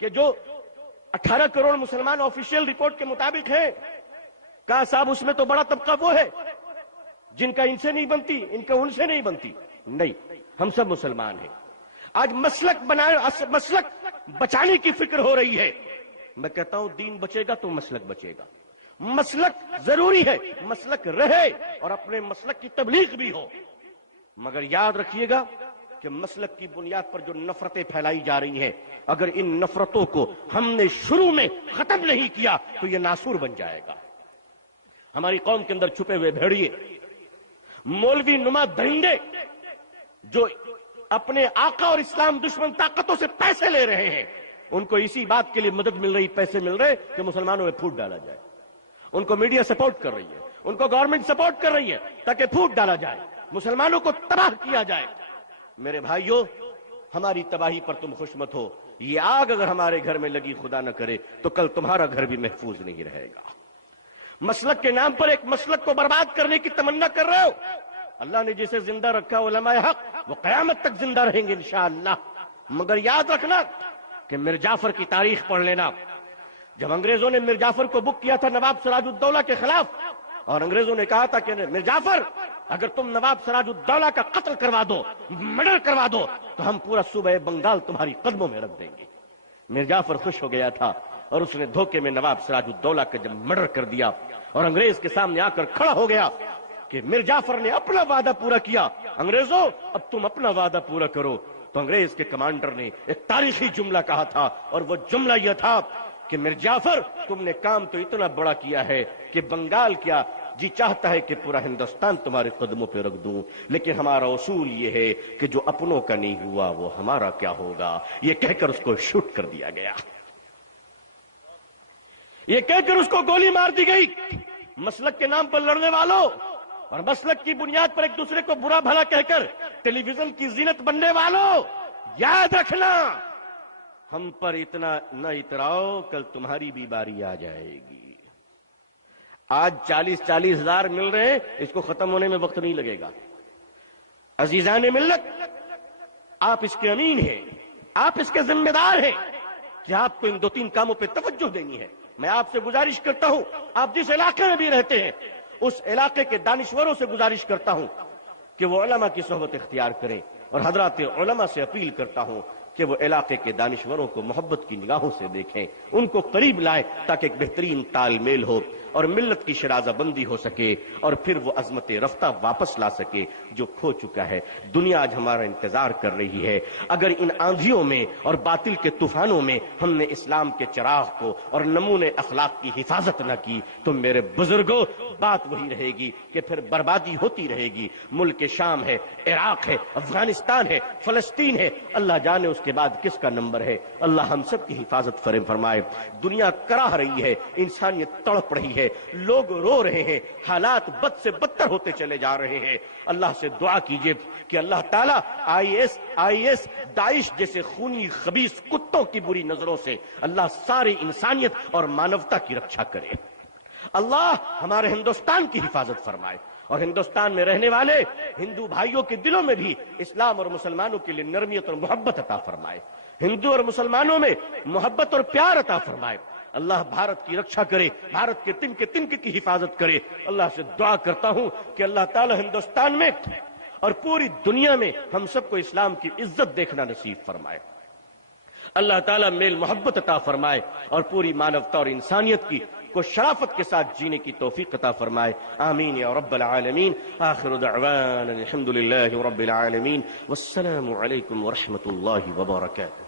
کہ جو 18 کروڑ مسلمان آفیشیل رپورٹ کے مطابق ہیں، کہا صاحب اس میں تو بڑا طبقہ وہ ہے جن کا ان سے نہیں بنتی، ان کا ان سے نہیں بنتی. نہیں، ہم سب مسلمان ہیں. آج مسلک بچانے کی فکر ہو رہی ہے. میں کہتا ہوں دین بچے گا تو مسلک بچے گا. مسلک ضروری ہے، مسلک رہے اور اپنے مسلک کی تبلیغ بھی ہو، مگر یاد رکھیے گا کہ مسلک کی بنیاد پر جو نفرتیں پھیلائی جا رہی ہیں، اگر ان نفرتوں کو ہم نے شروع میں ختم نہیں کیا تو یہ ناسور بن جائے گا. ہماری قوم کے اندر چھپے ہوئے بھیڑیے، مولوی نما درندے جو اپنے آقا اور اسلام دشمن طاقتوں سے پیسے لے رہے ہیں، ان کو اسی بات کے لیے مدد مل رہی، پیسے مل رہے کہ مسلمانوں میں پھوٹ ڈالا جائے. ان کو میڈیا سپورٹ کر رہی ہے، ان کو گورنمنٹ سپورٹ کر رہی ہے تاکہ پھوٹ ڈالا جائے، مسلمانوں کو تباہ کیا جائے. میرے بھائیوں، ہماری تباہی پر تم خوش مت ہو. یہ آگ اگر ہمارے گھر میں لگی خدا نہ کرے تو کل تمہارا گھر بھی محفوظ نہیں رہے گا. مسلک کے نام پر ایک مسلک کو برباد کرنے کی تمنا کر رہے ہو. اللہ نے جسے زندہ رکھا علماء حق وہ قیامت تک زندہ رہیں گے انشاءاللہ. مگر یاد رکھنا کہ میر جعفر کی تاریخ پڑھ لینا. جب انگریزوں نے میر جعفر کو بک کیا تھا نواب سراج الدولہ کے خلاف، اور انگریزوں نے کہا تھا کہ میر جعفر اگر تم نواب سراج الدولہ کا قتل کروا دو، مرڈر کروا دو، تو ہم پورا صوبہ بنگال تمہاری قدموں میں رکھ دیں گے. میر جعفر خوش ہو گیا تھا اور اس نے دھوکے میں نواب سراج الدولہ کا جب مرڈر کر دیا اور انگریز کے سامنے آ کر کھڑا ہو گیا کہ میر جعفر نے اپنا وعدہ پورا کیا، انگریزوں اب تم اپنا وعدہ پورا کرو. تو انگریز کے کمانڈر نے ایک تاریخی جملہ کہا تھا، اور وہ جملہ یہ تھا کہ میر جعفر تم نے کام تو اتنا بڑا کیا ہے کہ بنگال کیا جی چاہتا ہے کہ پورا ہندوستان تمہارے قدموں پہ رکھ دوں، لیکن ہمارا اصول یہ ہے کہ جو اپنوں کا نہیں ہوا وہ ہمارا کیا ہوگا. یہ کہہ کر اس کو شوٹ کر دیا گیا، یہ کہہ کر اس کو گولی مار دی گئی. مسلک کے نام پر لڑنے والوں اور مسلک کی بنیاد پر ایک دوسرے کو برا بھلا کہہ کر ٹیلی ویژن کی زینت بننے والوں، یاد رکھنا ہم پر اتنا نہ اتراؤ، کل تمہاری بھی باری آ جائے گی. آج 40 ہزار مل رہے ہیں، اس کو ختم ہونے میں وقت نہیں لگے گا. عزیزان ملت، آپ اس کے امین ہیں، آپ اس کے ذمہ دار ہیں کہ آپ کو ان 2-3 کاموں پہ توجہ دینی ہے. میں آپ سے گزارش کرتا ہوں، آپ جس علاقے میں بھی رہتے ہیں اس علاقے کے دانشوروں سے گزارش کرتا ہوں کہ وہ علماء کی صحبت اختیار کریں، اور حضرات علماء سے اپیل کرتا ہوں کہ وہ علاقے کے دانشوروں کو محبت کی نگاہوں سے دیکھیں، ان کو قریب لائیں تاکہ ایک بہترین تال میل ہو اور ملت کی شرازہ بندی ہو سکے، اور پھر وہ عظمت رفتہ واپس لا سکے جو کھو چکا ہے. دنیا آج ہمارا انتظار کر رہی ہے. اگر ان آندھیوں میں اور باطل کے طوفانوں میں ہم نے اسلام کے چراغ کو اور نمونے اخلاق کی حفاظت نہ کی تو میرے بزرگوں بات وہی رہے گی کہ پھر بربادی ہوتی رہے گی. ملک شام ہے، عراق ہے، افغانستان ہے، فلسطین ہے، اللہ جانے اس کے بعد کس کا نمبر ہے. اللہ ہم سب کی حفاظت فرمائے. دنیا کراہ رہی ہے، انسانیت تڑپ رہی ہے، لوگ رو رہے ہیں، حالات بد سے بدتر ہوتے چلے جا رہے ہیں. اللہ سے دعا کیجئے کہ اللہ تعالیٰ IS داعش جیسے خونی خبیث کتوں کی بری نظروں سے اللہ ساری انسانیت اور مانوتا کی رکشا کرے. اللہ ہمارے ہندوستان کی حفاظت فرمائے اور ہندوستان میں رہنے والے ہندو بھائیوں کے دلوں میں بھی اسلام اور مسلمانوں کے لیے نرمیت اور محبت عطا فرمائے. ہندو اور مسلمانوں میں محبت اور پیار عطا فرمائے. اللہ بھارت کی رکشا کرے، بھارت کے تنکے کی حفاظت کرے. اللہ سے دعا کرتا ہوں کہ اللہ تعالی ہندوستان میں اور پوری دنیا میں ہم سب کو اسلام کی عزت دیکھنا نصیب فرمائے. اللہ تعالیٰ میل محبت عطا فرمائے اور پوری مانوتا اور انسانیت کی کو شرافت کے ساتھ جینے کی توفیق عطا فرمائے. آمین یا رب العالمین. آخر دعوانا الحمد للہ رب العالمین والسلام علیکم ورحمۃ اللہ وبرکاتہ.